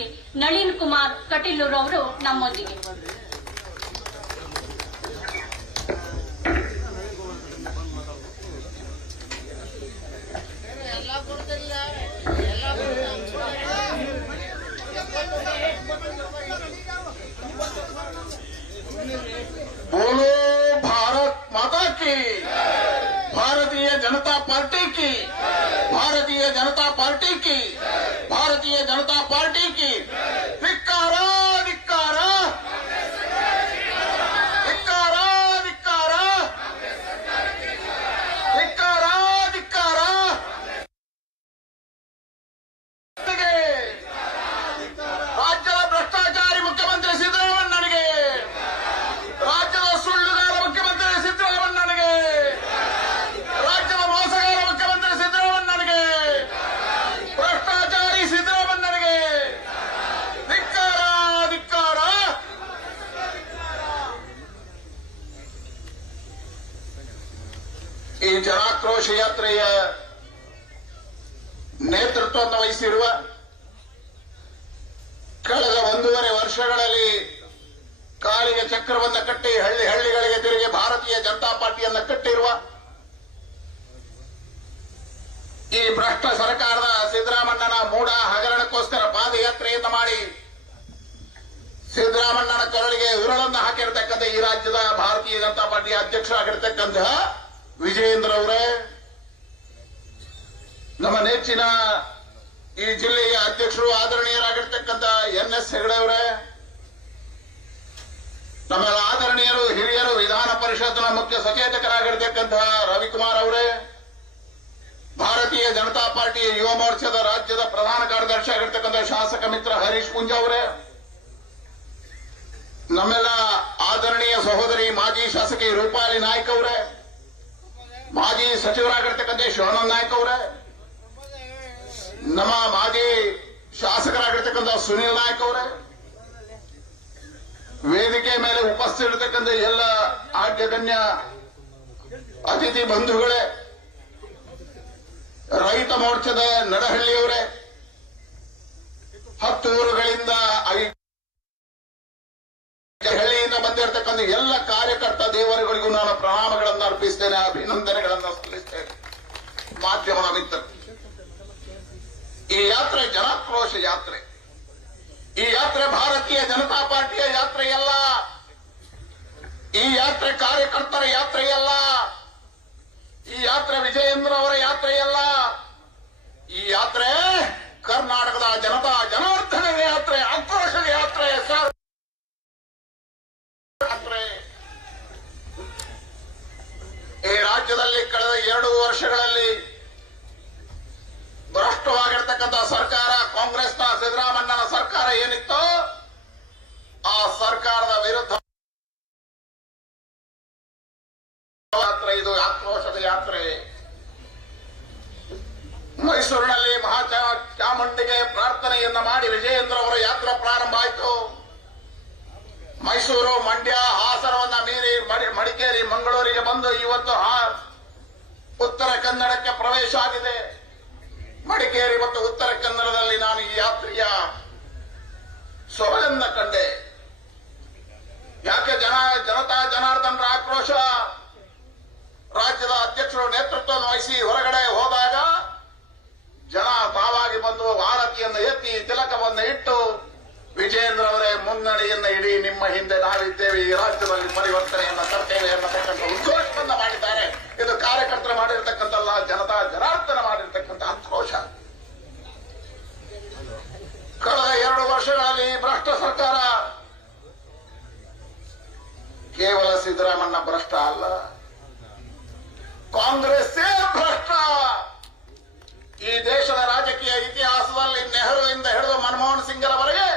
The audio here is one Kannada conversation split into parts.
ಶ್ರೀ ನಳಿನ್ ಕುಮಾರ್ ಕಟೀಲೂರ್ ಅವರು ನಮ್ಮೊಂದಿಗೆ. बोलो भारत माता की, भारतीय जनता पार्टी की, भारतीय जनता पार्टी की, भारतीय जनता पार्टी की धिक्कार धिक्कार धिक्कार धिक्कार धिक्कार धिक्कार ರಾಜ್ಯದ ಭ್ರಷ್ಟಾಚಾರಿ ಮುಖ್ಯಮಂತ್ರಿ ಸಿದ್ದರಾಮಯ್ಯನಿಗೆ, ರಾಜ್ಯದ ಸುಳ್ಳುಗಾರ ಮುಖ್ಯಮಂತ್ರಿ ಸಿದ್ದರಾಮಯ್ಯನಿಗೆ, ರಾಜ್ಯದ ಮೋಸಗಾರ ಮುಖ್ಯಮಂತ್ರಿ ಸಿದ್ದರಾಮಯ್ಯನಿಗೆ, ಭ್ರಷ್ಟಾಚಾರಿ ಸಿದ್ದರಾಮಯ್ಯನಿಗೆ ಧಿಕ್ಕಾರ ಧಿಕ್ಕಾರ. ಈ ಜನಾಕ್ರೋಶ ಯಾತ್ರೆಯ ನೇತೃತ್ವವನ್ನು ವಹಿಸಿರುವ ಕಳೆದ 1.5 ವರ್ಷಗಳಲ್ಲಿ ಕಾಲಿಗೆ ಚಕ್ರವನ್ನು ಕಟ್ಟಿ ಹಳ್ಳಿ ಹಳ್ಳಿಗಳಿಗೆ ತಿರುಗಿ ಭಾರತೀಯ ಜನತಾ ಪಾರ್ಟಿಯನ್ನು ಕಟ್ಟಿರುವ ಈ ಭ್ರಷ್ಟ ಸರ್ಕಾರದ ಸಿದ್ದರಾಮಣ್ಣನ ಮೂಢ ಹಗರಣಕ್ಕೋಸ್ಕರ ಪಾದಯಾತ್ರೆಯನ್ನು ಮಾಡಿ ಸಿದ್ದರಾಮಣ್ಣನ ಕರಳಿಗೆ ಉರುಳನ್ನು ಹಾಕಿರ್ತಕ್ಕಂಥ ಈ ರಾಜ್ಯದ ಭಾರತೀಯ ಜನತಾ ಪಾರ್ಟಿಯ ಅಧ್ಯಕ್ಷರಾಗಿರ್ತಕ್ಕಂತಹ ವಿಜಯೇಂದ್ರ ಅವರೇ, ನಮ್ಮ ನೆಚ್ಚಿನ ಈ ಜಿಲ್ಲೆಯ ಅಧ್ಯಕ್ಷರು ಆದರಣೀಯರಾಗಿರ್ತಕ್ಕಂಥ NS ಹೆಗಡೆ ಅವರೇ, ನಮ್ಮ ಆದರಣೀಯರು ಹಿರಿಯರು ವಿಧಾನ ಪರಿಷತ್ನ ಮುಖ್ಯ ಸಚೇತಕರಾಗಿರ್ತಕ್ಕಂತಹ ರವಿಕುಮಾರ್ ಅವರೇ, ಭಾರತೀಯ ಜನತಾ ಪಾರ್ಟಿಯ ಯುವ ಮೋರ್ಚಾದ ರಾಜ್ಯದ ಪ್ರಧಾನ ಕಾರ್ಯದರ್ಶಿ ಆಗಿರ್ತಕ್ಕಂಥ ಶಾಸಕ ಮಿತ್ರ ಹರೀಶ್ ಪುಂಜ ಅವರೇ, ನಮ್ಮೆಲ್ಲ ಆದರಣೀಯ ಸಹೋದರಿ ಮಾಜಿ ಶಾಸಕಿ ರೂಪಾಲಿ ನಾಯ್ಕ ಅವರೇ, ಮಾಜಿ ಸಚಿವರಾಗಿರ್ತಕ್ಕಂಥ ಶಿವಾನಂದ ನಾಯ್ಕ ಅವರೇ, ನಮ್ಮ ಮಾಜಿ ಶಾಸಕರಾಗಿರ್ತಕ್ಕಂಥ ಸುನೀಲ್ ನಾಯ್ಕ ಅವರೇ, ವೇದಿಕೆ ಮೇಲೆ ಉಪಸ್ಥಿತಿರ್ತಕ್ಕಂಥ ಎಲ್ಲ ಆದ್ಯಗಣ್ಯ ಅತಿಥಿ ಬಂಧುಗಳೇ, ರೈತ ಮೋರ್ಚಾದ ನಡಹಳ್ಳಿಯವರೇ, 10 ಊರುಗಳಿಂದ ಹಳ್ಳಿಯಿಂದ ಬಂದಿರತಕ್ಕಂಥ ಎಲ್ಲ ಕಾರ್ಯಕರ್ತ ದೇವರುಗಳಿಗೂ ನಾನು ಪ್ರಣಾಮಗಳನ್ನು ಅರ್ಪಿಸ್ತೇನೆ, ಅಭಿನಂದನೆಗಳನ್ನು ಸಲ್ಲಿಸ್ತೇನೆ. ಮಾಧ್ಯಮದ ಮಿತ್ರರು, ಈ ಯಾತ್ರೆ ಜನಾಕ್ರೋಶ ಯಾತ್ರೆ, ಈ ಯಾತ್ರೆ ಭಾರತೀಯ ಜನತಾ ಪಾರ್ಟಿಯ ಯಾತ್ರೆಯಲ್ಲ, ಈ ಯಾತ್ರೆ ಕಾರ್ಯಕರ್ತರ ಯಾತ್ರೆಯಲ್ಲ, ಈ ಯಾತ್ರೆ ವಿಜಯೇಂದ್ರ ಅವರ ಯಾತ್ರೆಯಲ್ಲ, ಈ ಯಾತ್ರೆ ಕರ್ನಾಟಕದ ಜನತಾ ಜನಾರ್ದನದ ಯಾತ್ರೆ, ಆಕ್ರೋಶದ ಯಾತ್ರೆ, ಯಾತ್ರೆ. ಈ ರಾಜ್ಯದಲ್ಲಿ ಕಳೆದ 2 ವರ್ಷಗಳಲ್ಲಿ ಭ್ರಷ್ಟವಾಗಿರ್ತಕ್ಕಂಥ ಸರ್ಕಾರ, ಕಾಂಗ್ರೆಸ್ನ ಸಿದ್ದರಾಮಣ್ಣನ ಸರ್ಕಾರ ಏನಿತ್ತೋ ಆ ಸರ್ಕಾರದ ವಿರುದ್ಧ ಯಾತ್ರೆ, ಇದು ಆಕ್ರೋಶದ ಯಾತ್ರೆ. ಮೈಸೂರಿನಲ್ಲಿ ಚಾಮುಂಡಿಗೆ ಪ್ರಾರ್ಥನೆಯನ್ನ ಮಾಡಿ ವಿಜಯೇಂದ್ರ ಅವರ ಯಾತ್ರೆ ಪ್ರಾರಂಭ ಆಯಿತು. ಮೈಸೂರು, ಮಂಡ್ಯ, ಹಾಸನವನ್ನ ಮೀರಿ ಮಡಿಕೇರಿ, ಮಂಗಳೂರಿಗೆ ಬಂದು ಇವತ್ತು ಉತ್ತರ ಕನ್ನಡಕ್ಕೆ ಪ್ರವೇಶ ಆಗಿದೆ. ಮಡಿಕೇರಿ ಮತ್ತು ಉತ್ತರ ಕನ್ನಡದಲ್ಲಿ ನಾನು ಈ ಯಾತ್ರೆಯ ಸೊಬಗನ್ನ ಕಂಡೆ. ಯಾಕೆ ಜನತಾ ಜನಾರ್ದನರ ಆಕ್ರೋಶ ರಾಜ್ಯದ ಅಧ್ಯಕ್ಷರು ನೇತೃತ್ವವನ್ನು ವಹಿಸಿ ಹೊರಗಡೆ ಹೋದಾಗ ಜನ ತಾವಾಗಿ ಬಂದು ಆರತಿಯನ್ನು ಎತ್ತಿ ತಿಲಕವನ್ನು ಇಟ್ಟು ವಿಜಯೇಂದ್ರ ಅವರೇ ಮುನ್ನಡೆಯನ್ನ ಇಡೀ, ನಿಮ್ಮ ಹಿಂದೆ ನಾವಿದ್ದೇವೆ, ಈ ರಾಜ್ಯದಲ್ಲಿ ಪರಿವರ್ತನೆಯನ್ನ ತರ್ತೇವೆ ಎನ್ನತಕ್ಕಂಥ ಉದ್ಘೋಷಣೆ ಮಾಡಿದ್ದಾರೆ. ಇದು ಕಾರ್ಯಕರ್ತರು ಮಾಡಿರ್ತಕ್ಕಂಥಲ್ಲ, ಜನತಾ ಜನಾರ್ದನ ಮಾಡಿರ್ತಕ್ಕಂಥ ಆಕ್ರೋಶ. ಕಳೆದ 2 ವರ್ಷಗಳಲ್ಲಿ ಭ್ರಷ್ಟ ಸರ್ಕಾರ ಕೇವಲ ಸಿದ್ದರಾಮಣ್ಣ ಭ್ರಷ್ಟ ಅಲ್ಲ, ಕಾಂಗ್ರೆಸ್ಸೇ ಭ್ರಷ್ಟ. ಈ ದೇಶದ ರಾಜಕೀಯ ಇತಿಹಾಸದಲ್ಲಿ ನೆಹರುವಿಂದ ಹಿಡಿದು ಮನಮೋಹನ್ ಸಿಂಗ್ರವರೆಗೆ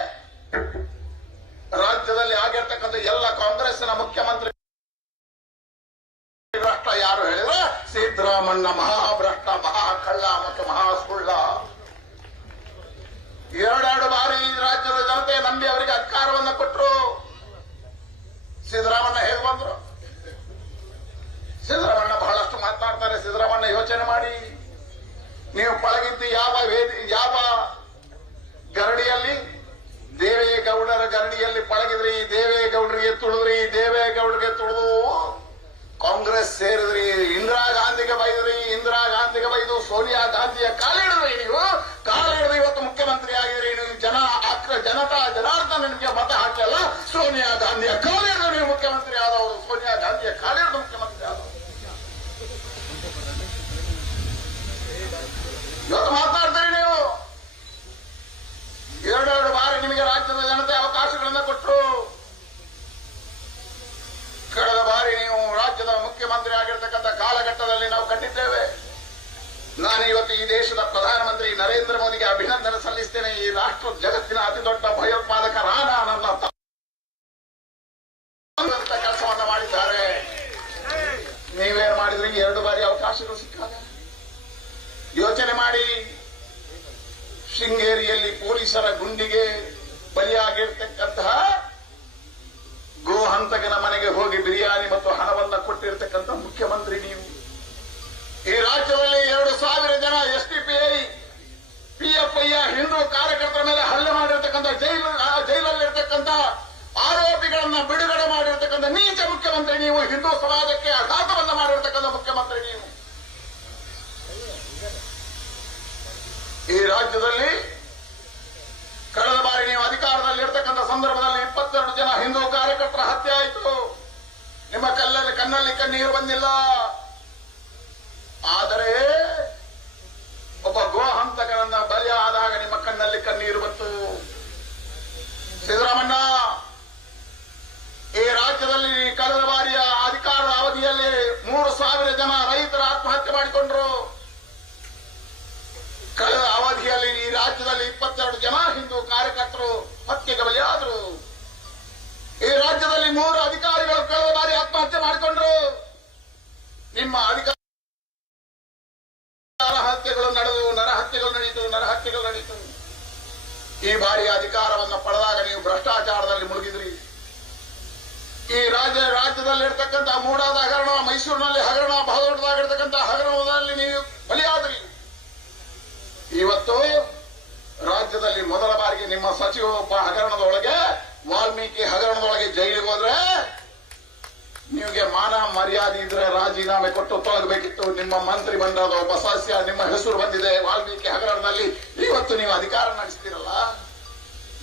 ರಾಜ್ಯದಲ್ಲಿ ಆಗಿರ್ತಕ್ಕಂಥ ಎಲ್ಲ ಕಾಂಗ್ರೆಸ್ಸಿನ ಮುಖ್ಯಮಂತ್ರಿ ಭ್ರಷ್ಟ ಯಾರು ಹೇಳಿದ್ರೆ ಸಿದ್ದರಾಮಣ್ಣ ಮಹಾಭ್ರಷ್ಟ, ಮಹಾಕಳ್ಳ ಮತ್ತು ಮಹಾ ಸುಳ್ಳ. 2 ಬಾರಿ ರಾಜ್ಯದ ಜನತೆ ನಂಬಿ ಅವರಿಗೆ ಅಧಿಕಾರವನ್ನು ಕೊಟ್ಟರು. ಸಿದ್ದರಾಮಣ್ಣ ಹೇಗೆ ಬಂದ್ರು? ಸಿದ್ದರಾಮಣ್ಣ ಬಹಳಷ್ಟು ಮಾತನಾಡ್ತಾರೆ. ಸಿದ್ದರಾಮಣ್ಣ ಯೋಚನೆ ಮಾಡಿ, ನೀವು ಪಳಗಿದ್ದು ಯಾವ ಗರಡಿಯಲ್ಲಿ, ಜನತಾ ಜನಾರ್ದನ ನಿಮಗೆ ಮತ ಹಾಕಲ್ಲ. ಸೋನಿಯಾ ಗಾಂಧಿಯ ಕಾಲಿಡಿದು ನೀವು ಮುಖ್ಯಮಂತ್ರಿ ಆದವರು, ಸೋನಿಯಾ ಗಾಂಧಿಯ ಕಾಲಿಡಿದು ಮುಖ್ಯಮಂತ್ರಿ ಆದವರು. ಇವತ್ತು ಮಾತನಾಡ್ತೀರಿ ನೀವು. ಎರಡೆರಡು ಬಾರಿ ನಿಮಗೆ ರಾಜ್ಯದ ಜನತೆ ಅವಕಾಶಗಳನ್ನ ಕೊಟ್ಟರು. ಕಳೆದ ಬಾರಿ ನೀವು ರಾಜ್ಯದ ಮುಖ್ಯಮಂತ್ರಿ ಆಗಿರ್ತಕ್ಕಂಥ ಕಾಲಘಟ್ಟದಲ್ಲಿ ನಾವು ಕಂಡಿದ್ದೇವೆ. ನಾನು ಇವತ್ತು ಈ ದೇಶದ ಪ್ರಧಾನಮಂತ್ರಿ ನರೇಂದ್ರ ಮೋದಿಗೆ ಅಭಿನಂದನೆ ಸಲ್ಲಿಸ್ತೇನೆ. ಈ ರಾಷ್ಟ್ರ ಜಗತ್ತಿನ ಅತಿ ದೊಡ್ಡ ಭಯೋತ್ಪಾದಕ ರಾಣ ನನ್ನ ಕೆಲಸವನ್ನ ಮಾಡಿದ್ದಾರೆ. ನೀವೇನು ಮಾಡಿದ್ರಿ? 2 ಬಾರಿ ಅವಕಾಶಗಳು ಸಿಕ್ಕಾಗ ಯೋಚನೆ ಮಾಡಿ. ಶೃಂಗೇರಿಯಲ್ಲಿ ಪೊಲೀಸರ ಗುಂಡಿಗೆ ಬಲಿಯಾಗಿರ್ತಕ್ಕಂತಹ ಗೋಹಂತಕನ ಮನೆಗೆ ಹೋಗಿ ಬಿರಿಯಾನಿ ಮತ್ತು ಹಣವನ್ನ ಕೊಟ್ಟಿರ್ತಕ್ಕಂಥ ಮುಖ್ಯಮಂತ್ರಿ ನೀವು. ಈ ರಾಜ್ಯದಲ್ಲಿ 2,000 ಜನ SDPI PFI ಹಿಂದೂ ಕಾರ್ಯಕರ್ತರ ಮೇಲೆ ಹಲ್ಲೆ ಮಾಡಿರ್ತಕ್ಕಂಥ ಜೈಲಲ್ಲಿರ್ತಕ್ಕಂಥ ಆರೋಪಿಗಳನ್ನ ಬಿಡುಗಡೆ ಮಾಡಿರ್ತಕ್ಕಂಥ ನೀಚ ಮುಖ್ಯಮಂತ್ರಿ ನೀವು. ಹಿಂದೂ ಸಮಾಜಕ್ಕೆ ಆಘಾತವನ್ನ ಮಾಡಿರ್ತಕ್ಕಂಥ ಮುಖ್ಯಮಂತ್ರಿ ನೀವು. ಈ ರಾಜ್ಯದಲ್ಲಿ ಕಳೆದ ಬಾರಿ ನೀವು ಅಧಿಕಾರದಲ್ಲಿರ್ತಕ್ಕಂಥ ಸಂದರ್ಭದಲ್ಲಿ 22 ಜನ ಹಿಂದೂ ಕಾರ್ಯಕರ್ತರ ಹತ್ಯೆ ಆಯಿತು. ನಿಮ್ಮ ಕಣ್ಣಲ್ಲಿ ಕಣ್ಣೀರು ಬಂದಿಲ್ಲ. ಆದರೆ ಒಬ್ಬ ಗೋಹಂತಕನನ್ನ ಬಲಿಯಾದಾಗ ನಿಮ್ಮ ಕಣ್ಣಲ್ಲಿ ಕಣ್ಣೀರು ಬಂತು. ಸಿದ್ದರಾಮಣ್ಣ, ಈ ರಾಜ್ಯದಲ್ಲಿ ಕಳೆದ ಬಾರಿಯ ಅಧಿಕಾರದ ಅವಧಿಯಲ್ಲಿ 3,000 ಜನ ರೈತರ ಆತ್ಮಹತ್ಯೆ ಮಾಡಿಕೊಂಡ್ರು. ಕಳೆದ ಅವಧಿಯಲ್ಲಿ ಈ ರಾಜ್ಯದಲ್ಲಿ 22 ಜನ ಹಿಂದೂ ಕಾರ್ಯಕರ್ತರು ಹತ್ಯೆಗೆ ಬಲಿಯಾದರು. ಈ ರಾಜ್ಯದಲ್ಲಿ 3 ಅಧಿಕಾರಿಗಳು ಕಳೆದ ಬಾರಿ ಆತ್ಮಹತ್ಯೆ ಮಾಡಿಕೊಂಡ್ರು. ನಿಮ್ಮ ಅಧಿಕಾರ ಹತ್ಯೆಗಳು ನಡೆದು ನರಹತ್ಯೆಗಳು ನಡೆಯಿತು. ಈ ಬಾರಿ ಅಧಿಕಾರವನ್ನು ಪಡೆದಾಗ ನೀವು ಭ್ರಷ್ಟಾಚಾರದಲ್ಲಿ ಮುಳುಗಿದ್ರಿ. ಈ ರಾಜ್ಯದಲ್ಲಿರ್ತಕ್ಕಂಥ ಮೂಡಾದ ಹಗರಣ, ಮೈಸೂರಿನಲ್ಲಿ ಹಗರಣ, ಬಹಳ ದೊಡ್ಡದಾಗಿರ್ತಕ್ಕಂಥ ಹಗರಣದಲ್ಲಿ ನೀವು ಬಲಿಯಾದ್ರಿ. ಇವತ್ತು ರಾಜ್ಯದಲ್ಲಿ ಮೊದಲ ಬಾರಿಗೆ ನಿಮ್ಮ ಸಚಿವ ಒಬ್ಬ ಹಗರಣದೊಳಗೆ, ವಾಲ್ಮೀಕಿ ಹಗರಣದೊಳಗೆ ಜೈಲಿಗೆ ಹೋದ್ರೆ ನಿಮಗೆ ಮಾನ ಮರ್ಯಾದೆ ಇದ್ರೆ ರಾಜೀನಾಮೆ ಕೊಟ್ಟು ತೊಲಗಬೇಕಿತ್ತು. ನಿಮ್ಮ ಮಂತ್ರಿ ಮಂಡಲದ ಒಬ್ಬ ಸದಸ್ಯ, ನಿಮ್ಮ ಹೆಸರು ಬಂದಿದೆ ವಾಲ್ಮೀಕಿ ಹಗರಣದಲ್ಲಿ. ಇವತ್ತು ನೀವು ಅಧಿಕಾರ ನಡೆಸ್ತೀರಲ್ಲ.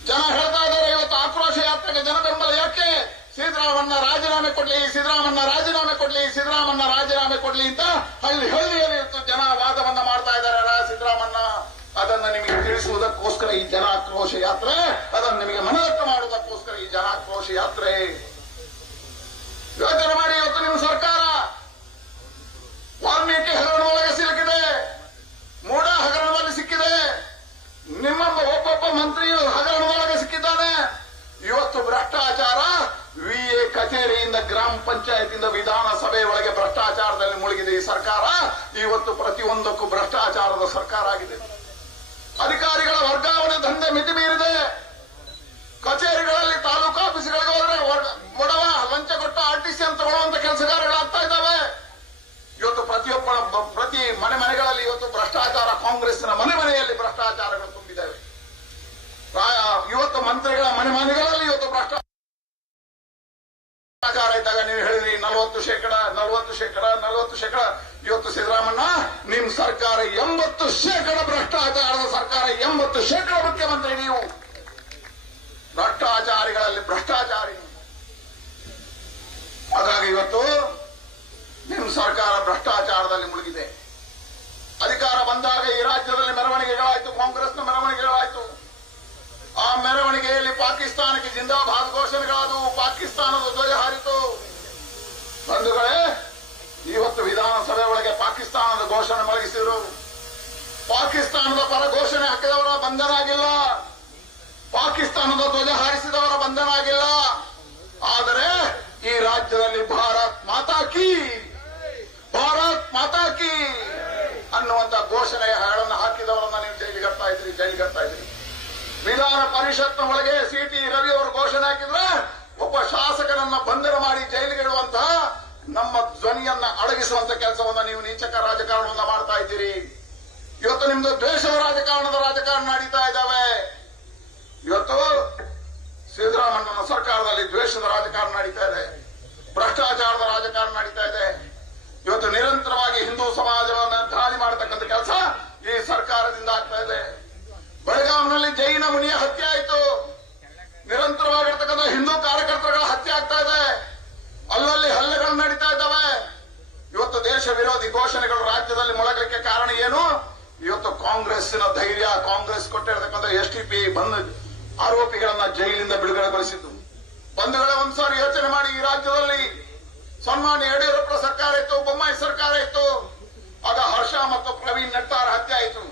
ಜನ ಹೇಳ್ತಾ ಇದ್ದಾರೆ ಇವತ್ತು ಆಕ್ರೋಶ ಯಾತ್ರೆಗೆ ಜನ ಬೆಂಬಲ ಯಾಕೆ? ಸಿದ್ದರಾಮಣ್ಣ ರಾಜೀನಾಮೆ ಕೊಡ್ಲಿ, ಸಿದ್ದರಾಮಣ್ಣ ರಾಜೀನಾಮೆ ಕೊಡ್ಲಿ, ಸಿದ್ದರಾಮಣ್ಣ ರಾಜೀನಾಮೆ ಕೊಡ್ಲಿ ಅಂತ ಹಳ್ಳಿಯಲ್ಲಿ ಜನ ವಾದವನ್ನ ಮಾಡ್ತಾ ಇದ್ದಾರೆ. ಸಿದ್ದರಾಮಣ್ಣ ಅದನ್ನ ನಿಮಗೆ ತಿಳಿಸುವುದಕ್ಕೋಸ್ಕರ ಈ ಜನಾಕ್ರೋಶ ಯಾತ್ರೆ, ಅದನ್ನು ನಿಮಗೆ ಮನದಟ್ಟು ಮಾಡುವುದಕ್ಕೋಸ್ಕರ ಈ ಜನಾಕ್ರೋಶ ಯಾತ್ರೆ. ಯೋಚನೆ ಮಾಡಿ. ಇವತ್ತು ನಿಮ್ಮ ಸರ್ಕಾರ ವಾಲ್ಮೀಕಿ ಹಗರಣದೊಳಗೆ ಸಿಲುಕಿದೆ, ಮೂಡ ಹಗರಣದಲ್ಲಿ ಸಿಕ್ಕಿದೆ, ನಿಮ್ಮ ಒಬ್ಬೊಬ್ಬ ಮಂತ್ರಿಯು ಹಗರಣದೊಳಗೆ ಸಿಕ್ಕಿದ್ದಾನೆ. ಇವತ್ತು ಭ್ರಷ್ಟಾಚಾರ VA ಕಚೇರಿಯಿಂದ ಗ್ರಾಮ ಪಂಚಾಯತಿಯಿಂದ ವಿಧಾನಸಭೆ ಒಳಗೆ ಭ್ರಷ್ಟಾಚಾರದಲ್ಲಿ ಮುಳುಗಿದೆ ಈ ಸರ್ಕಾರ. ಇವತ್ತು ಪ್ರತಿಯೊಂದಕ್ಕೂ ಭ್ರಷ್ಟಾಚಾರದ ಸರ್ಕಾರ ಆಗಿದೆ. ಅಧಿಕಾರಿಗಳ ವರ್ಗಾವಣೆ ದಂಧೆ ಮಿತಿ ಮೀರಿದೆ. ಕಚೇರಿಗಳಲ್ಲಿ ತಾಲೂಕು ಆಫೀಸ್ಗಳಿಗೆ ಹೋದ್ರೆ ಮೊಡವ ಲಂಚ ಕೊಟ್ಟು RTC ಅಂತ ತಗೊಳ್ಳುವಂತ ಕೆಲಸಗಾರಗಳಾಗ್ತಾ ಇದ್ದಾವೆ. ಇವತ್ತು ಪ್ರತಿ ಮನೆಗಳಲ್ಲಿ ಇವತ್ತು ಭ್ರಷ್ಟಾಚಾರ, ಕಾಂಗ್ರೆಸ್ನ ಮನೆಯಲ್ಲಿ ಭ್ರಷ್ಟಾಚಾರಗಳು ತುಂಬಿದ್ದಾವೆ. ಇವತ್ತು ಮಂತ್ರಿಗಳ ಮನೆಗಳಲ್ಲಿ ಇವತ್ತು ಭ್ರಷ್ಟಾಚಾರ ಇದ್ದಾಗ ನೀವು ಹೇಳಿದ್ರಿ 40%. ಇವತ್ತು ಸಿದ್ದರಾಮಣ್ಣ ನಿಮ್ ಸರ್ಕಾರ 80% ಭ್ರಷ್ಟಾಚಾರದ ಸರ್ಕಾರ, 80% ಮುಖ್ಯಮಂತ್ರಿ ನೀವು. ಭ್ರಷ್ಟಾಚಾರಿಗಳಲ್ಲಿ ಭ್ರಷ್ಟಾಚಾರಿ. ಹಾಗಾಗಿ ಇವತ್ತು ನಿಮ್ಮ ಸರ್ಕಾರ ಭ್ರಷ್ಟಾಚಾರದಲ್ಲಿ ಮುಳುಗಿದೆ. ಅಧಿಕಾರ ಬಂದಾಗ ಈ ರಾಜ್ಯದಲ್ಲಿ ಮೆರವಣಿಗೆಗಳಾಯ್ತು, ಕಾಂಗ್ರೆಸ್ನ ಮೆರವಣಿಗೆಗಳಾಯ್ತು. ಆ ಮೆರವಣಿಗೆಯಲ್ಲಿ ಪಾಕಿಸ್ತಾನಕ್ಕೆ ಜಿಂದಾಬಾದ್ ಘೋಷಣೆಗಳಾದವು, ಪಾಕಿಸ್ತಾನದ ಧ್ವಜ ಹಾರಿತು. ಬಂಧುಗಳೇ, ಇವತ್ತು ವಿಧಾನಸಭೆ ಒಳಗೆ ಪಾಕಿಸ್ತಾನದ ಘೋಷಣೆ ಮೊಳಗಿಸಿದ್ರು. ಪಾಕಿಸ್ತಾನದ ಪರ ಘೋಷಣೆ ಹಾಕಿದವರ ಬಂಧನ ಆಗಿಲ್ಲ, ಪಾಕಿಸ್ತಾನದ ಧ್ವಜ ಹಾರಿಸಿದವರ ಬಂಧನ ಆಗಿಲ್ಲ. ಆದರೆ ಈ ರಾಜ್ಯದಲ್ಲಿ ಭಾರತ್ ಮಾತಾ ಕಿ ಅನ್ನುವಂತ ಘೋಷಣೆಯ ಹಾಡನ್ನು ಹಾಕಿದವರನ್ನ ನೀವು ಜೈಲಿಗಟ್ತಾ ಇದ್ರಿ. ವಿಧಾನ ಪರಿಷತ್ನ ಒಳಗೆ CT ರವಿ ಅವರು ಘೋಷಣೆ ಹಾಕಿದ್ರೆ ಒಬ್ಬ ಶಾಸಕನನ್ನ ಬಂಧನ ಮಾಡಿ ಜೈಲಿಗಿಡುವಂತಹ ನಮ್ಮ ಧ್ವನಿಯನ್ನ ಅಡಗಿಸುವಂತ ಕೆಲಸವನ್ನ ನೀವು ನೀಚಕ ರಾಜಕಾರಣವನ್ನ ಮಾಡ್ತಾ ಇದ್ದೀರಿ. ಇವತ್ತು ನಿಮ್ದು ದ್ವೇಷದ ರಾಜಕಾರಣ ನಡೀತಾ ಇದ್ದಾವೆ. ಇವತ್ತು ಸಿದ್ದರಾಮಣ್ಣನ ಸರ್ಕಾರದಲ್ಲಿ ದ್ವೇಷದ ರಾಜಕಾರಣ ನಡೀತಾ ಇದೆ, ಭ್ರಷ್ಟಾಚಾರದ ರಾಜಕಾರಣ ನಡೀತಾ ಇದೆ. ಇವತ್ತು ನಿರಂತರವಾಗಿ ಹಿಂದೂ ಸಮಾಜವನ್ನ ದಾಳಿ ಮಾಡತಕ್ಕಂಥ ಕೆಲಸ ಈ ಸರ್ಕಾರದಿಂದ ಆಗ್ತಾ ಇದೆ. ಬೆಳಗಾವಿನಲ್ಲಿ ಜೈನ ಮುನಿಯ ಹತ್ಯೆ ಆಯಿತು. ರಾಜ್ಯದ ಹಿಂದೂ ಕಾರ್ಯಕರ್ತರುಗಳ ಹತ್ಯೆ ಆಗ್ತಾ ಇದೆ, ಅಲ್ಲಲ್ಲಿ ಹಲ್ಲೆಗಳು ನಡೀತಾ ಇದ್ದಾವೆ. ಇವತ್ತು ದೇಶ ವಿರೋಧಿ ಘೋಷಣೆಗಳು ರಾಜ್ಯದಲ್ಲಿ ಮೊಳಗಲಿಕ್ಕೆ ಕಾರಣ ಏನು? ಇವತ್ತು ಕಾಂಗ್ರೆಸ್ಸಿನ ಧೈರ್ಯ, ಕಾಂಗ್ರೆಸ್ ಕೊಟ್ಟಿರತಕ್ಕಂಥ STP ಬಂದ ಆರೋಪಿಗಳನ್ನ ಜೈಲಿಂದ ಬಿಡುಗಡೆಗೊಳಿಸಿದ್ದು. ಬಂಧುಗಳೇ, ಒಂದ್ಸಾರಿ ಯೋಚನೆ ಮಾಡಿ, ಈ ರಾಜ್ಯದಲ್ಲಿ ಸನ್ಮಾನ್ಯ ಯಡಿಯೂರಪ್ಪ ಸರ್ಕಾರ ಇತ್ತು, ಬೊಮ್ಮಾಯಿ ಸರ್ಕಾರ ಇತ್ತು, ಆಗ ಹರ್ಷ ಮತ್ತು ಪ್ರವೀಣ್ ನೆಟ್ಟಾರ ಹತ್ಯೆ ಆಯಿತು.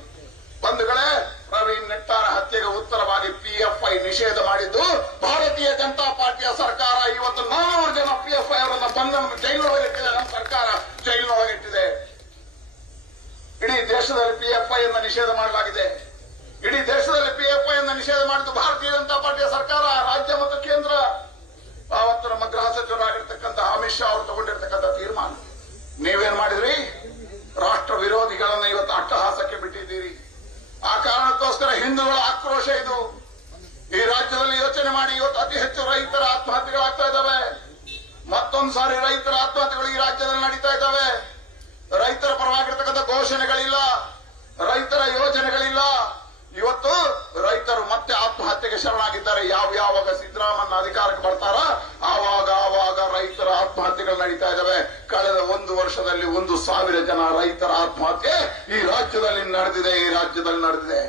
ಬಂಧುಗಳೇ, ಪ್ರವೀಣ್ ನೆಟ್ಟಾರ ಹತ್ಯೆಗೆ ಉತ್ತರವಾಗಿ PFI ನಿಷೇಧ ಮಾಡಿದ್ದು ಭಾರತೀಯ ಜನತಾ ಪಾರ್ಟಿಯ ಸರ್ಕಾರ. ಇವತ್ತು 400 ಜನ PFI ಅವರನ್ನ ಬಂಧನ ಜೈಲಿನೊಳಗಿಟ್ಟಿದೆ, ನಮ್ಮ ಸರ್ಕಾರ ಜೈಲಿನೊಳಗಿಟ್ಟಿದೆ. ಇಡೀ ದೇಶದಲ್ಲಿ PFI ಅನ್ನು ನಿಷೇಧ ಮಾಡಲಾಗಿದೆ. ಇಡೀ ದೇಶದಲ್ಲಿ PFI ಅನ್ನು ನಿಷೇಧ ಮಾಡಿದ್ದು ಭಾರತೀಯ ಜನತಾ ಪಾರ್ಟಿಯ ಸರ್ಕಾರ, ರಾಜ್ಯ ಮತ್ತು ಕೇಂದ್ರ. ಅವತ್ತು ನಮ್ಮ ಗೃಹ ಸಚಿವರಾಗಿರ್ತಕ್ಕಂಥ ಅಮಿತ್ ಶಾ ಅವರು ತಗೊಂಡಿರ್ತಕ್ಕಂಥ ತೀರ್ಮಾನ. ನೀವೇನ್ ಮಾಡಿದ್ರಿ? ರಾಷ್ಟ್ರ ವಿರೋಧಿಗಳನ್ನ ಇವತ್ತು ಅಟ್ಟಹಾಸಕ್ಕೆ ಬಿಟ್ಟಿದ್ದೀರಿ. ಆ ಕಾರಣಕ್ಕೋಸ್ಕರ ಹಿಂದೂಗಳ ಆಕ್ರೋಶ ಇದು. ಈ ರಾಜ್ಯದಲ್ಲಿ ಯೋಚನೆ ಮಾಡಿ, ಇವತ್ತು ಅತಿ ಹೆಚ್ಚು ರೈತರ ಆತ್ಮಹತ್ಯೆಗಳಾಗ್ತಾ ಇದ್ದಾವೆ. ಮತ್ತೊಂದು ಸಾರಿ ರೈತರ ಆತ್ಮಹತ್ಯೆಗಳು ಈ ರಾಜ್ಯದಲ್ಲಿ ನಡೀತಾ ಇದ್ದಾವೆ. ರೈತರ ಪರವಾಗಿರ್ತಕ್ಕಂಥ ಘೋಷಣೆಗಳಿಲ್ಲ, ರೈತರ ಯೋಜನೆಗಳಿಲ್ಲ. ಇವತ್ತು ರೈತರು ಮತ್ತೆ ಆತ್ಮಹತ್ಯೆಗೆ ಶರಣಾಗಿದ್ದಾರೆ. ಯಾವಾಗ ಸಿದ್ದರಾಮಯ್ಯ ಅಧಿಕಾರಕ್ಕೆ ಬರ್ತಾರ ಆವಾಗ ರೈತರ ಆತ್ಮಹತ್ಯೆಗಳು ನಡೀತಾ ಇದ್ದಾವೆ. ಕಳೆದ 1 ವರ್ಷದಲ್ಲಿ 1,000 ಜನ ರೈತರ ಆತ್ಮಹತ್ಯೆ ಈ ರಾಜ್ಯದಲ್ಲಿ ನಡೆದಿದೆ.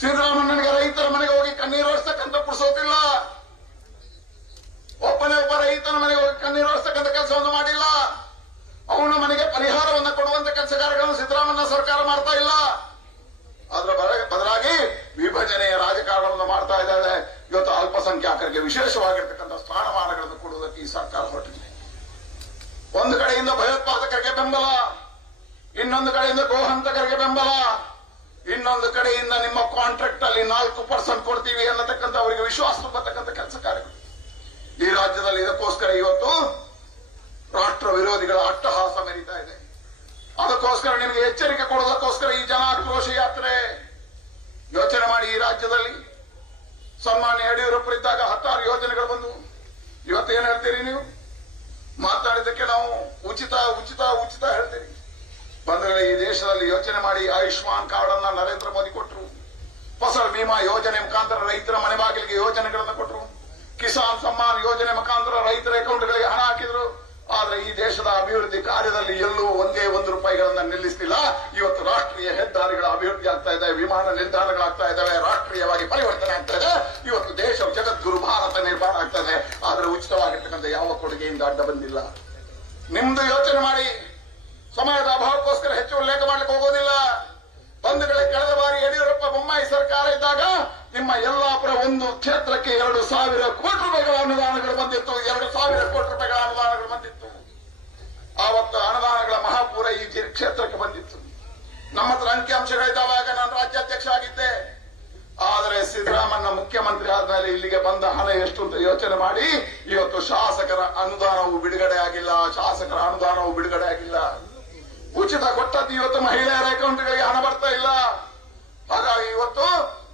ಸಿದ್ದರಾಮಯ್ಯನಿಗೆ ರೈತರ ಮನೆಗೆ ಹೋಗಿ ಕಣ್ಣೀರು ಒರೆಸ್ತಕ್ಕಂಥ ಪುರುಸೋತಿಲ್ಲ. ಒಬ್ಬ ರೈತನ ಮನೆಗೆ ಹೋಗಿ ಕಣ್ಣೀರು ಒರೆಸ್ತಕ್ಕಂಥ ಕೆಲಸವನ್ನು ಮಾಡಿಲ್ಲ. ಅವನ ಮನೆಗೆ ಪರಿಹಾರವನ್ನು ಕೊಡುವಂತ ಕೆಲಸ ಕಾರ್ಯಗಳನ್ನು ಸಿದ್ದರಾಮಯ್ಯ ಸರ್ಕಾರ ಮಾಡ್ತಾ ಇಲ್ಲ. ಅದರ ಬದಲಾಗಿ ವಿಭಜನೆಯ ರಾಜಕಾರಣವನ್ನು ಮಾಡ್ತಾ ಇದ್ದಾರೆ. ಇವತ್ತು ಅಲ್ಪಸಂಖ್ಯಾತರಿಗೆ ವಿಶೇಷವಾಗಿರ್ತಕ್ಕಂಥ ಸ್ಥಾನಮಾನಗಳನ್ನು ಕೊಡುವುದಕ್ಕೆ ಈ ಸರ್ಕಾರ ಹೊರಟಿದೆ. ಒಂದು ಕಡೆಯಿಂದ ಭಯೋತ್ಪಾದಕರಿಗೆ ಬೆಂಬಲ, ಇನ್ನೊಂದು ಕಡೆಯಿಂದ ಗೋಹಂತಕರಿಗೆ ಬೆಂಬಲ, ಇನ್ನೊಂದು ಕಡೆಯಿಂದ ನಿಮ್ಮ ಕಾಂಟ್ರಾಕ್ಟ್ ಅಲ್ಲಿ 4% ಕೊಡ್ತೀವಿ ಅನ್ನತಕ್ಕಂಥ ಅವರಿಗೆ ವಿಶ್ವಾಸ ತುಂಬತಕ್ಕಂಥ ಕೆಲಸ ಕಾರ್ಯಗಳು ಈ ರಾಜ್ಯದಲ್ಲಿ. ಇದಕ್ಕೋಸ್ಕರ ಇವತ್ತು ರಾಷ್ಟ್ರ ವಿರೋಧಿಗಳ ಅಟ್ಟಹಾಸ ಮೆರೀತಾ ಇದೆ. ಅದಕ್ಕೋಸ್ಕರ ನಿಮಗೆ ಎಚ್ಚರಿಕೆ ಕೊಡೋದಕ್ಕೋಸ್ಕರ ಈ ಜನ ಆಕ್ರೋಶ ಯಾತ್ರೆ. ಯೋಚನೆ ಮಾಡಿ, ಈ ರಾಜ್ಯದಲ್ಲಿ ಸನ್ಮಾನ್ಯ ಯಡಿಯೂರಪ್ಪರಿದ್ದಾಗ 16 ಯೋಜನೆಗಳು ಬಂದು ಇವತ್ತೇನ್ ಹೇಳ್ತೀರಿ ನೀವು? ಮಾತನಾಡಿದ್ದಕ್ಕೆ ನಾವು ಉಚಿತ ಹೇಳ್ತೀರಿ. ಬಂಧುಗಳೇ, ಈ ದೇಶದಲ್ಲಿ ಯೋಚನೆ ಮಾಡಿ, ಆಯುಷ್ಮಾನ್ ಕಾರ್ಡ್ ಅನ್ನ ನರೇಂದ್ರ ಮೋದಿ ಕೊಟ್ಟರು, ಫಸಲ್ ಬಿಮಾ ಯೋಜನೆ ಮುಖಾಂತರ ರೈತರ ಮನೆ ಬಾಗಿಲಿಗೆ ಯೋಜನೆಗಳನ್ನು ಕೊಟ್ಟರು, ಕಿಸಾನ್ ಸಮ್ಮಾನ್ ಯೋಜನೆ ಮುಖಾಂತರ ರೈತರ ಅಕೌಂಟ್ಗಳಿಗೆ ಹಣ ಹಾಕಿದ್ರು. ಆದ್ರೆ ಈ ದೇಶದ ಅಭಿವೃದ್ಧಿ ಕಾರ್ಯದಲ್ಲಿ ಎಲ್ಲೂ ಒಂದೇ ₹1 ನಿಲ್ಲಿಸಲಿಲ್ಲ. ಇವತ್ತು ರಾಷ್ಟ್ರೀಯ ಹೆದ್ದಾರಿಗಳ ಅಭಿವೃದ್ಧಿ ಆಗ್ತಾ ಇದೆ, ವಿಮಾನ ನಿಲ್ದಾಣಗಳಾಗ್ತಾ ಇದ್ದಾವೆ, ರಾಷ್ಟ್ರೀಯವಾಗಿ ಪರಿವರ್ತನೆ ಆಗ್ತಾ ಇದೆ. ಇವತ್ತು ದೇಶ ಜಗದ್ಗುರು ಭಾರತ ನಿರ್ಮಾಣ ಆಗ್ತಾ ಇದೆ. ಆದ್ರೆ ಉಚಿತವಾಗಿರ್ತಕ್ಕಂಥ ಯಾವ ಕೊಡುಗೆಯಿಂದ ಅಡ್ಡ ಬಂದಿಲ್ಲ. ನಿಮ್ದು ಯೋಚನೆ ಮಾಡಿ. ಸಮಯದ ಅಭಾವಕ್ಕೋಸ್ಕರ ಹೆಚ್ಚು ಉಲ್ಲೇಖ ಮಾಡ್ಲಿಕ್ಕೆ ಹೋಗೋದಿಲ್ಲ. ಬಂಧುಗಳೇ, ಕಳೆದ ಬಾರಿ ಯಡಿಯೂರಪ್ಪ ಬೊಮ್ಮಾಯಿ ಸರ್ಕಾರ ಇದ್ದಾಗ ನಿಮ್ಮ ಯಲ್ಲಾಪುರ ಒಂದು ಕ್ಷೇತ್ರಕ್ಕೆ 2,000 ಕೋಟಿ ರೂಪಾಯಿಗಳ ಅನುದಾನಗಳು ಬಂದಿತ್ತು. 2,000 ಕೋಟಿ ರೂಪಾಯಿಗಳ ಅನುದಾನಗಳು ಬಂದಿತ್ತು. ಆವತ್ತು ಅನುದಾನಗಳ ಮಹಾಪೂರ ಈ ಕ್ಷೇತ್ರಕ್ಕೆ ಬಂದಿತ್ತು. ನಮ್ಮ ಹತ್ರ ಅಂಕಿಅಂಶಗಳಿದ್ದಾವಾಗ ನಾನು ರಾಜ್ಯಾಧ್ಯಕ್ಷ ಆಗಿದ್ದೆ. ಆದರೆ ಸಿದ್ದರಾಮಯ್ಯ ಮುಖ್ಯಮಂತ್ರಿ ಆದ್ಮೇಲೆ ಇಲ್ಲಿಗೆ ಬಂದ ಹಣ ಎಷ್ಟು ಅಂತ ಯೋಚನೆ ಮಾಡಿ, ಇವತ್ತು ಶಾಸಕರ ಅನುದಾನವು ಬಿಡುಗಡೆ ಆಗಿಲ್ಲ. ಉಚಿತ ಕೊಟ್ಟದ್ದು ಇವತ್ತು ಮಹಿಳೆಯರ ಅಕೌಂಟ್ಗಳಿಗೆ ಹಣ ಬರ್ತಾ ಇಲ್ಲ. ಹಾಗಾಗಿ ಇವತ್ತು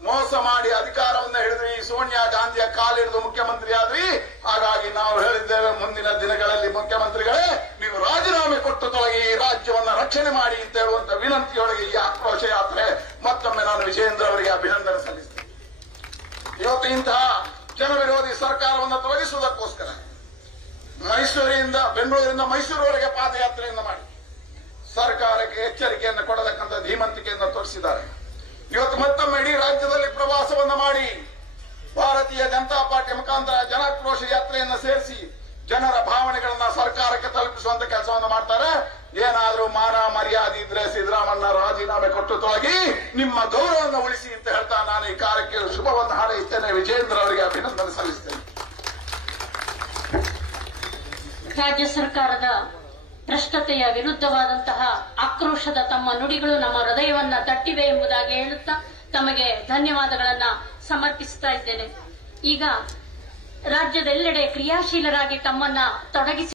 ಮೋಸ ಮಾಡಿ ಅಧಿಕಾರವನ್ನು ಹಿಡಿದ್ರಿ, ಸೋನಿಯಾ ಗಾಂಧಿಯ ಕಾಲಿಡಿದು ಮುಖ್ಯಮಂತ್ರಿ ಆದ್ರಿ. ಹಾಗಾಗಿ ನಾವು ಹೇಳಿದ್ದೇವೆ, ಮುಂದಿನ ದಿನಗಳಲ್ಲಿ ಮುಖ್ಯಮಂತ್ರಿಗಳೇ ನೀವು ರಾಜೀನಾಮೆ ಕೊಟ್ಟು ತೊಲಗಿ, ರಾಜ್ಯವನ್ನ ರಕ್ಷಣೆ ಮಾಡಿ ಅಂತ ಹೇಳುವಂತ ವಿನಂತಿಯೊಳಗೆ ಈ ಆಕ್ರೋಶ ಯಾತ್ರೆ. ಮತ್ತೊಮ್ಮೆ ನಾನು ವಿಜಯೇಂದ್ರ ಅವರಿಗೆ ಅಭಿನಂದನೆ ಸಲ್ಲಿಸ್ತೇನೆ. ಇವತ್ತು ಇಂತಹ ಜನ ವಿರೋಧಿ ಸರ್ಕಾರವನ್ನು ತೊಲಗಿಸುವುದಕ್ಕೋಸ್ಕರ ಬೆಂಗಳೂರಿಂದ ಮೈಸೂರುವರೆಗೆ ಪಾದಯಾತ್ರೆಯನ್ನು ಮಾಡಿ ಸರ್ಕಾರಕ್ಕೆ ಎಚ್ಚರಿಕೆಯನ್ನು ಕೊಡತಕ್ಕಂಥ ಧೀಮಂತಿಕೆಯನ್ನು ತೋರಿಸಿದ್ದಾರೆ. ಇವತ್ತು ಮತ್ತೊಮ್ಮೆ ಇಡೀ ರಾಜ್ಯದಲ್ಲಿ ಪ್ರವಾಸವನ್ನು ಮಾಡಿ ಭಾರತೀಯ ಜನತಾ ಪಾರ್ಟಿ ಮುಖಾಂತರ ಜನಾಕ್ರೋಶ ಯಾತ್ರೆಯನ್ನು ಸೇರಿಸಿ ಜನರ ಭಾವನೆಗಳನ್ನ ಸರ್ಕಾರಕ್ಕೆ ತಲುಪಿಸುವಂತ ಕೆಲಸವನ್ನು ಮಾಡ್ತಾರೆ. ಏನಾದ್ರೂ ಮಾನ ಮರ್ಯಾದೆ ಇದ್ರೆ ಸಿದ್ದರಾಮಯ್ಯ ರಾಜೀನಾಮೆ ಕೊಟ್ಟು ತೊಲಗಿ, ನಿಮ್ಮ ಗೌರವವನ್ನು ಉಳಿಸಿ ಅಂತ ಹೇಳ್ತಾ ನಾನು ಈ ಕಾರ್ಯಕ್ಕೆ ಶುಭವನ್ನು ಹಾರೈಸ್ತೇನೆ. ವಿಜಯೇಂದ್ರ ಅವರಿಗೆ ಅಭಿನಂದನೆ ಸಲ್ಲಿಸ್ತೇನೆ. ರಾಜ್ಯ ಸರ್ಕಾರದ ಭ್ರಷ್ಟತೆಯ ವಿರುದ್ಧವಾದಂತಹ ಆಕ್ರೋಶದ ತಮ್ಮ ನುಡಿಗಳು ನಮ್ಮ ಹೃದಯವನ್ನ ತಟ್ಟಿವೆ ಎಂಬುದಾಗಿ ಹೇಳುತ್ತಾ ತಮಗೆ ಧನ್ಯವಾದಗಳನ್ನ ಸಮರ್ಪಿಸ್ತಾ ಇದ್ದೇನೆ. ಈಗ ರಾಜ್ಯದೆಲ್ಲೆಡೆ ಕ್ರಿಯಾಶೀಲರಾಗಿ ತಮ್ಮನ್ನ ತೊಡಗಿಸಿ